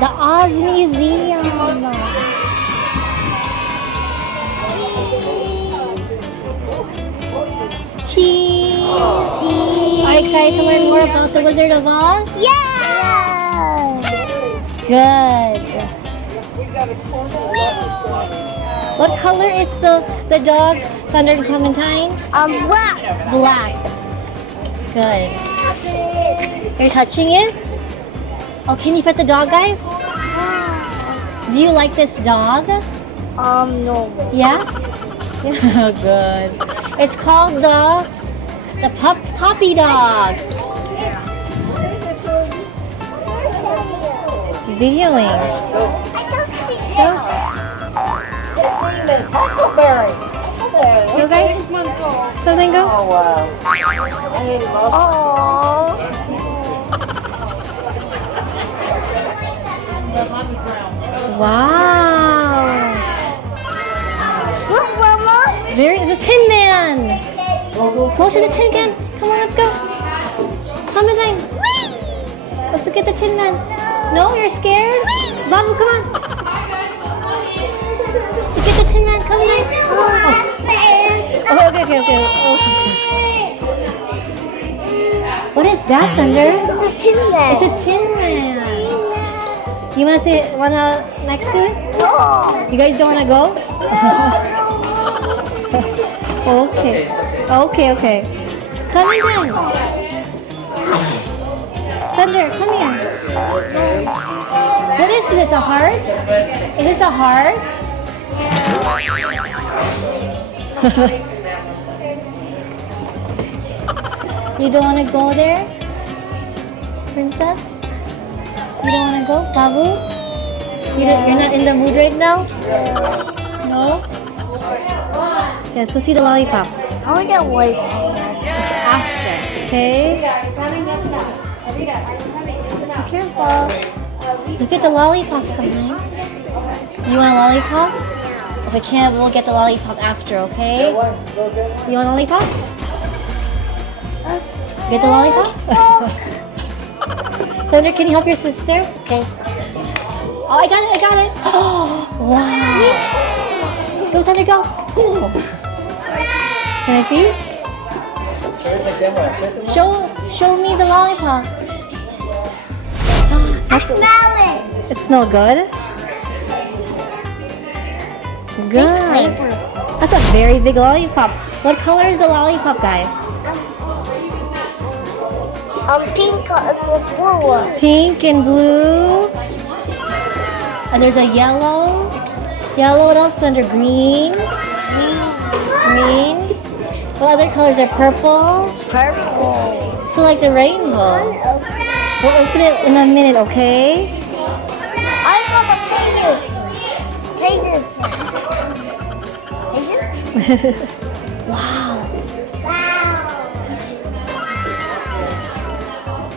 The Oz Museum. Cheese. Are you excited to learn more about the Wizard of Oz? Yeah. Good. What color is the dog, Thunder and Clementine? Black. Black. Good. You're touching it? Oh, can you pet the dog, guys? Do you like this dog? No. Yeah? Yeah, good. It's called the puppy dog. Videoing. Go. Go, guys. Something go. Oh. Wow. Look, Mama. The Tin Man. Go to the Tin Man. Come on, let's go. Clementine. Let's look at the Tin Man. No, you're scared? Babu, come on. Look at the Tin Man. Come here. Oh, okay. What is that, Thunder? It's a Tin Man. It's a Tin Man. You wanna next to it? No. You guys don't wanna go? Okay. Come in then. Thunder, come here. What is this? A heart? Is this a heart? You don't wanna go there, Princess? You don't wanna go, Babu? You're not in the mood right now? No? Yes, go see the lollipops. I want to get white. After, okay? Be careful. Look at the lollipops coming. You want a lollipop? Okay, Cam, we'll get the lollipop after, okay? You want a lollipop? Get the lollipop? Thunder, can you help your sister? Okay. Oh, I got it. Oh, wow. Go, Thunder, go. Can I see? Show me the lollipop. It smells good? Good. That's a very big lollipop. What color is the lollipop, guys? Pink and blue. Pink and blue. And there's a yellow. Yellow, what else, Thunder? Green. Green. What other colors are purple? Purple. So like the rainbow. We'll open it in a minute, okay? I want to take this. Wow.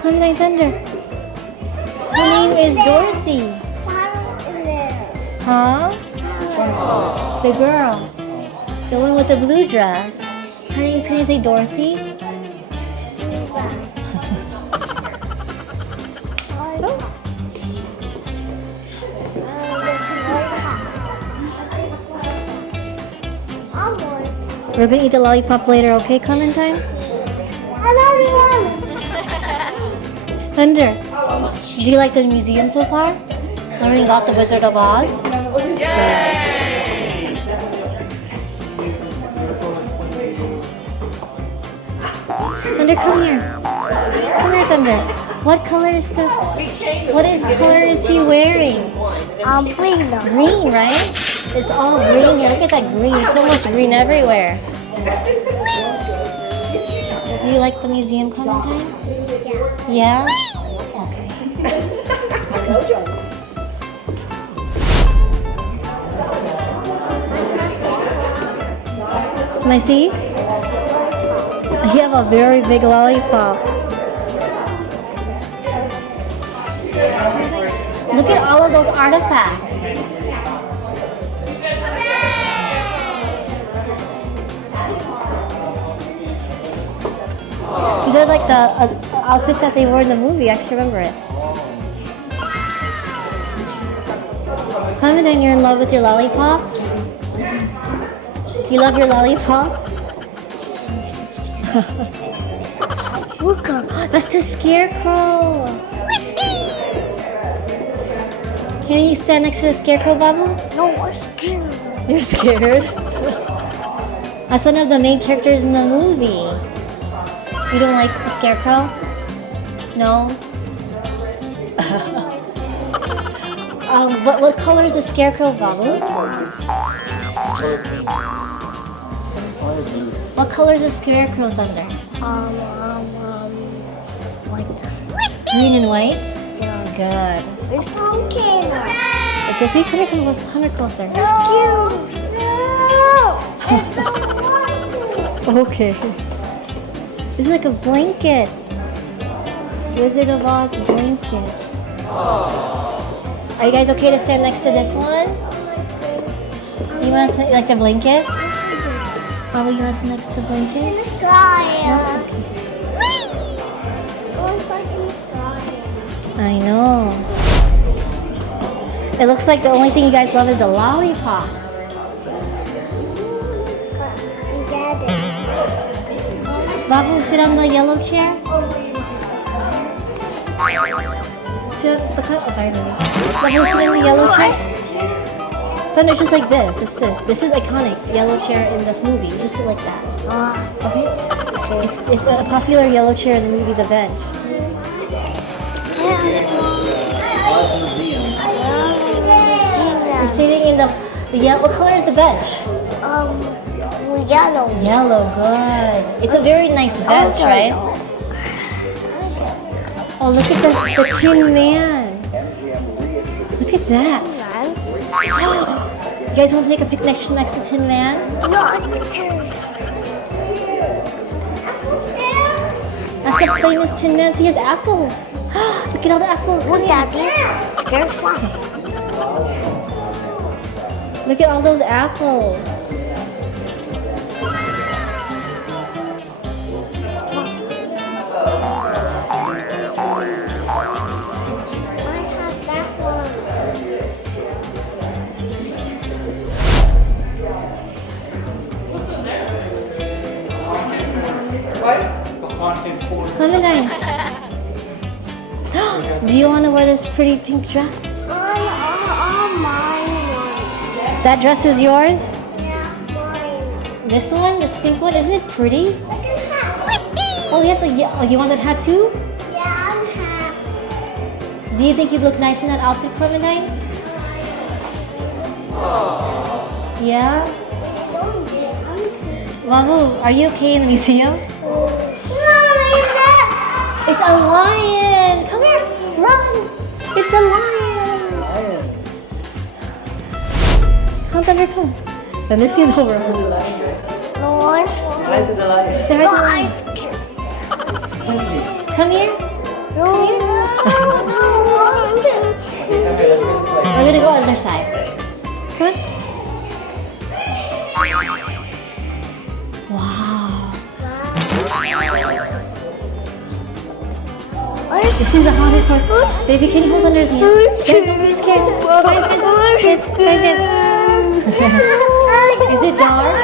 Clementine, Thunder. Her name is Dorothy. Huh? The girl. The one with the blue dress. Her name's, can I say Dorothy? We're gonna eat the lollipop later, okay, Clementine? Thunder, do you like the museum so far? Learning about the Wizard of Oz? Thunder, come here. Come here, Thunder. What color is he wearing? Green. Green, right? It's all green here. Look at that green. So much green everywhere. Do you like the museum, Clementine? Yeah? Okay. Can I see? You have a very big lollipop. Look at all of those artifacts. These are like the outfits that they wore in the movie. I actually remember it. Clementine, you're in love with your lollipop? You love your lollipop? Look up. That's the scarecrow. Can you stand next to the scarecrow, Babu? No, I'm scared. You're scared? That's one of the main characters in the movie. You don't like the scarecrow? No? What color is the scarecrow, Babu? What color is the scarecrow, Thunder? White. Green and white? Yeah. Good. It's okay. Okay, see, come here closer. It's cute. No. Okay. This is like a blanket. Wizard of Oz blanket. Are you guys okay to stand next to this one? You want to like the blanket? Probably you want to stand next to the blanket? Fire. I know. It looks like the only thing you guys love is the lollipop. Babu, sit on the yellow chair. Sit on the oh, sorry, baby. Babu, sit in the yellow chair. Thunder, just like this. This is iconic. Yellow chair in this movie. Just sit like that. Okay? It's a popular yellow chair in the movie The Bench. You're sitting in the yellow. What color is the bench? Yellow. Yellow, good. It's a very nice bench, right? Oh, look at the Tin Man. Look at that. You guys want to take a picnic next to Tin Man? No, I'm scared. That's the famous Tin Man. See, he has apples. Look at all the apples. Look, Daddy. Scared fast. Look at all those apples. Clementine, do you want to wear this pretty pink dress? Mine. That dress is yours? Yeah, mine. This one? This pink one? Isn't it pretty? Oh, yes. Oh, you want that hat too? Yeah, I'm happy. Do you think you'd look nice in that outfit, Clementine? Yeah? Mamu, are you okay in the museum? It's a lion! Come here! Run! It's a lion! Come, Thunder, come. Thunder sees over. No, it's Say hi to the lion. ice cream. Come here. No. We're gonna go on the other side. Come on. Wow. This is the haunted horse. Baby, can you hold Thunder's hand? Guys, don't be scared. Guys. Is it dark?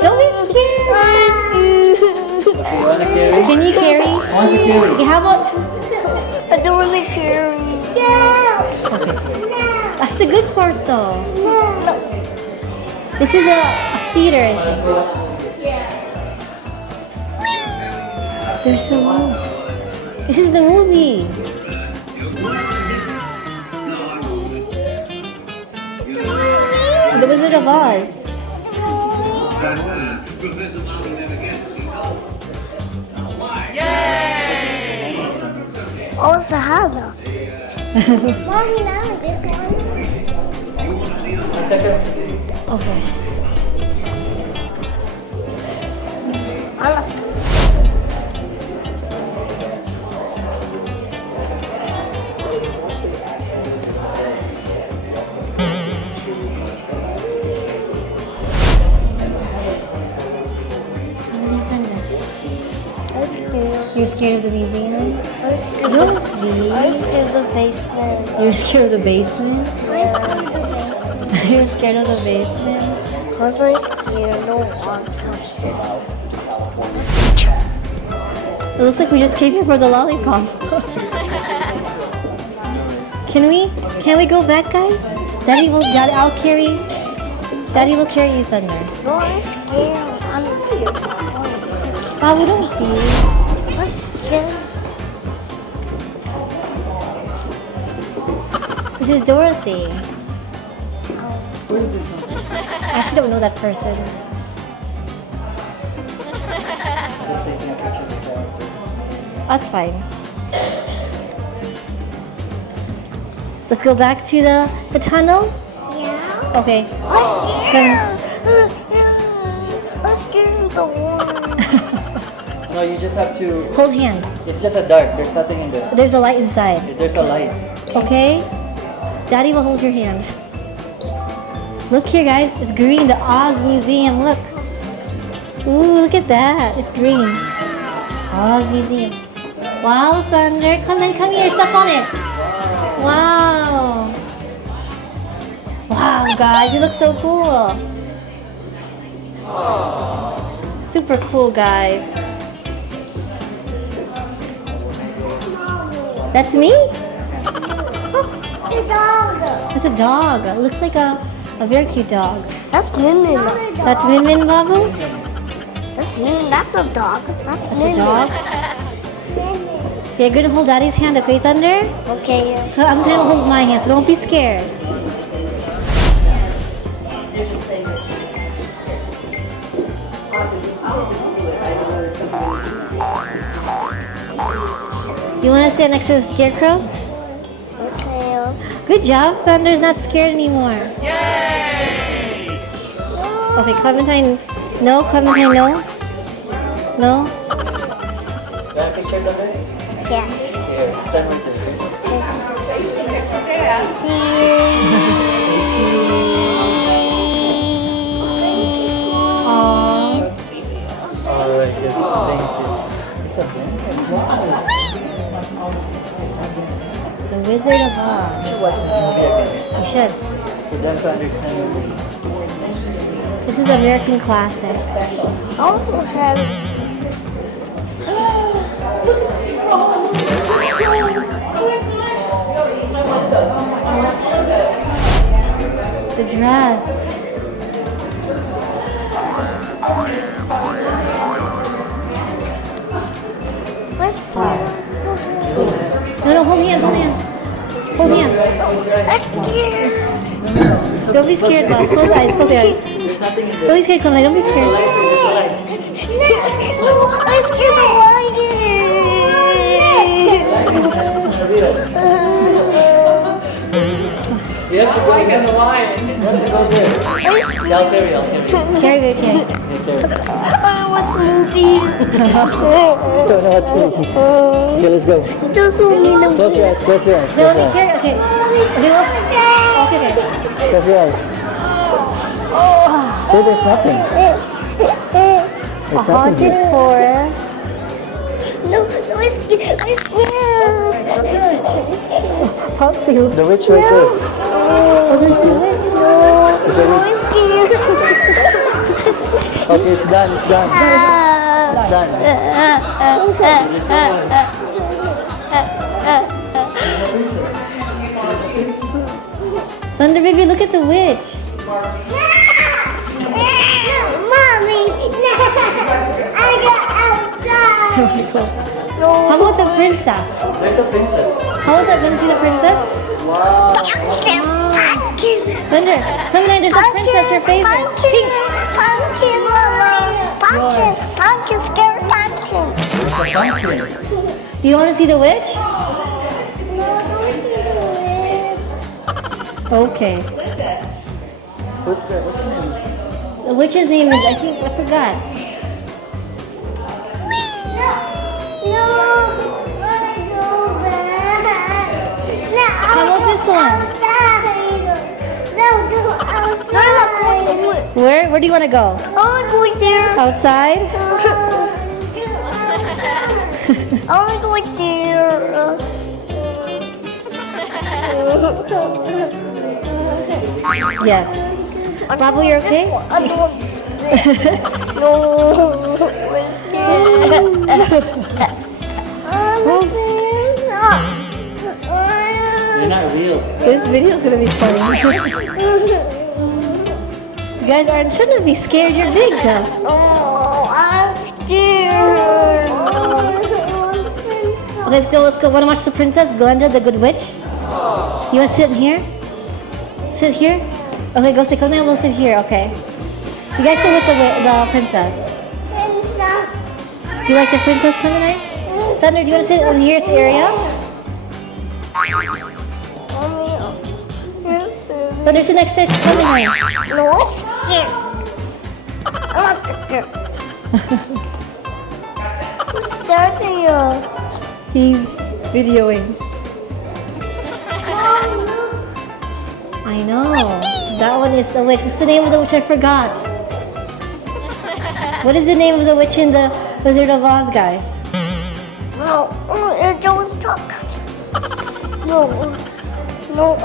Don't be scared. Can you carry? Okay, how about... I don't want to carry. Okay. That's the good part though. No. This is a theater, I think. There's the movie. This is the movie. The Wizard of Oz. Oh, it's a Hannah. Mommy, now this one. Okay. You're scared of the museum? I'm scared. Don't be. I'm scared of the basement. You're scared of the basement? Yeah. You're scared of the basement? Because I'm scared of water. It looks like we just came here for the lollipop. Can we go back, guys? Daddy, I'll carry. Daddy will carry you, Thunder. No, I'm scared. I'm scared. Babu, don't be. I'm scared. This is Dorothy. I actually don't know that person. That's fine. Let's go back to the tunnel. Yeah. Okay. I'm scared. I'm scared of the water. No, you just have to. Hold hands. It's just a dark. There's nothing in there. There's a light inside. There's a light. Okay? Daddy will hold your hand. Look here, guys. It's green. The Oz Museum. Look. Ooh, look at that. It's green. Oz Museum. Wow, Thunder. Come here. Step on it. Wow. Wow, guys. You look so cool. Super cool, guys. That's me? The dog. It's a dog. It looks like a very cute dog. That's Min Min. That's Min Min, Babu? That's Min Min. That's a dog. That's That's Min a dog? Okay, you're gonna hold Daddy's hand, okay, Thunder? Okay. I'm gonna hold my hand, so don't be scared. You wanna sit next to the scarecrow? Okay. Good job, Thunder's not scared anymore. Yay! Okay, Clementine, no, Clementine, no. No? You want a picture of it? Yeah. Here, stand right there. Aww. Alright, good. Thank you. It's okay. Wow. The Wizard of Oz. You watch this movie again. You should. For them to understand the movie. This is an American classic. Also have The dress. what's that? No, hold hands, hold hands. Hold hands. I'm scared. Don't be scared, Bob. Close your eyes, close your eyes. There's nothing in Don't there. be scared, Clementine. Don't be There's a scared. light, there's a light. No, I'm scared of lions. You have to go in the line. You have to go there. Yeah, I'll carry. Carry, good, carry. Yeah, carry. What's movie? Don't know what's wrong. Okay, let's go. There's so many Close your eyes, close your eyes, Okay, close let your me eyes. carry. Okay. Okay, look. Okay. Close your eyes. There, there's nothing. A There's nothing haunted here. forest. No, I'm scared. I'm scared. The witch right there. Oh, there's a witch. Is that I'm it? scared. Okay, it's done, it's done. It's done. There's no one. There's no princess. Thunder baby, look at the witch. Mommy, I got outside. No. How about the princess? There's a princess. How about that? Want to see the princess? Wow. Pumpkin. Thunder, Clementine, there's a princess, your favorite. Pumpkin. Pumpkin, Mama. Pumpkin. Pumpkin. Scary pumpkin. There's a pumpkin. Do you want to see the witch? Okay. What's the name? The witch's name is, I forgot. No. How about this one? Where do you want to go? I'm going there. Outside? I'm going there. Yes. Babu, you're okay? I don't scared. No, we're scared. You're not real. This video is gonna be funny. You guys shouldn't be scared. You're big. Oh, I'm scared. Okay, let's go. Wanna watch the princess, Glenda, the good witch? You wanna sit in here? Sit here? Okay, go sit. Come down, we'll sit here, okay. You guys sit with the princess. You like the princess, Clementine? Thunder, do you wanna sit in here area? Thunder, sit next to Clementine. No, I'm scared. I'm not scared. Who's standing here? He's videoing. I know. That one is the witch. What's the name of the witch? I forgot. What is the name of the witch in the Wizard of Oz, guys? No, you don't talk. No,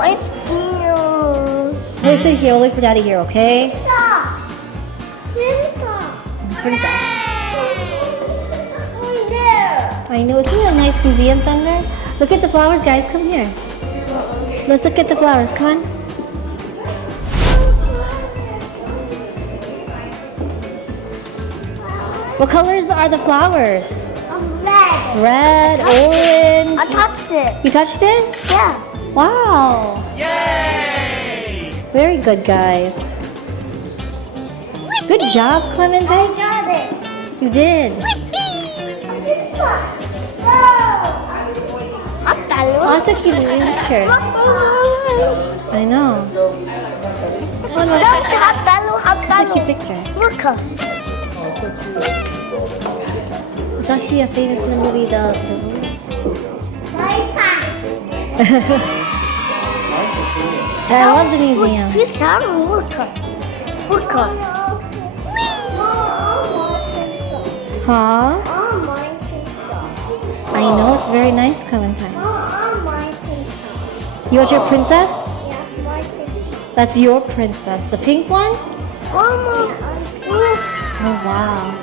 I'm scared. We'll sit here. We'll wait for Daddy here, okay? Stop. Princess. Over there. I know. Isn't it a nice museum, Thunder? Look at the flowers, guys. Come here. Let's look at the flowers. Come on. What colors are the flowers? Red. Red, orange. I touched it. You touched it? Yeah. Wow. Yay! Very good, guys. Good job, Clementine. Got it. You did. Oh, that's a cute picture. I know. That's a cute picture. Look. It's actually a famous in the movie, the I love the museum. This one, look. Huh? I know, it's very nice, Clementine. You want your princess? That's your princess. The pink one? Oh, wow.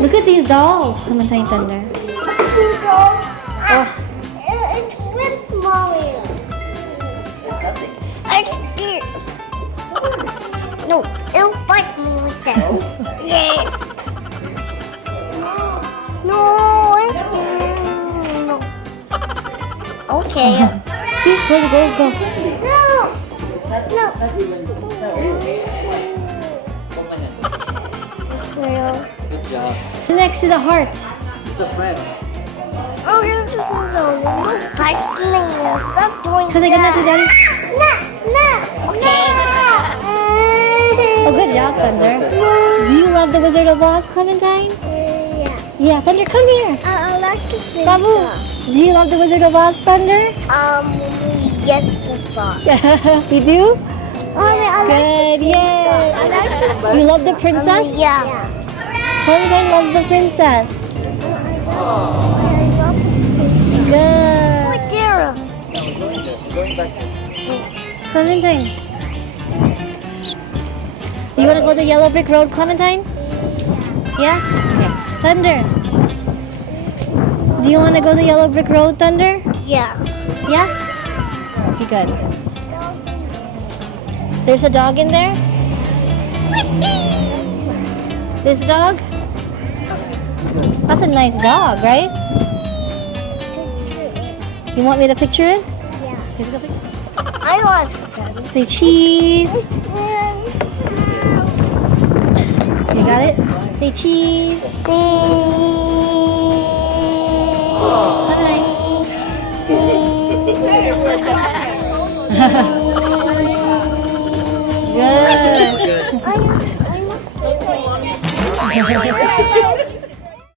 Look at these dolls, Clementine Thunder. Oh. It's with mommy. I'm scared. No, it'll bite me with that. Yeah. No, I'm scared. No. Okay. Please, go. No. Good job. Sit next to the heart. It's a friend. Oh, you're just so fighting. Stop doing Can I get that to Daddy? Okay. Oh, good job, Thunder. Do you love the Wizard of Oz, Clementine? Yeah, Thunder, come here. I like to see Babu, do you love the Wizard of Oz, Thunder? Yes, Papa. You do? I Good, yay. You love the princess? Yeah. Clementine loves the princess. Good. Oh, dear. Going back. Clementine. You want to go the yellow brick road, Clementine? Yeah? Okay. Thunder. Do you want to go the yellow brick road, Thunder? Yeah. Yeah? Okay, good. There's a dog in there? This dog? That's a nice dog, right? You want me to picture it? Yeah. Here's the picture. I want to. Say cheese. You got it? Say cheese. Good. I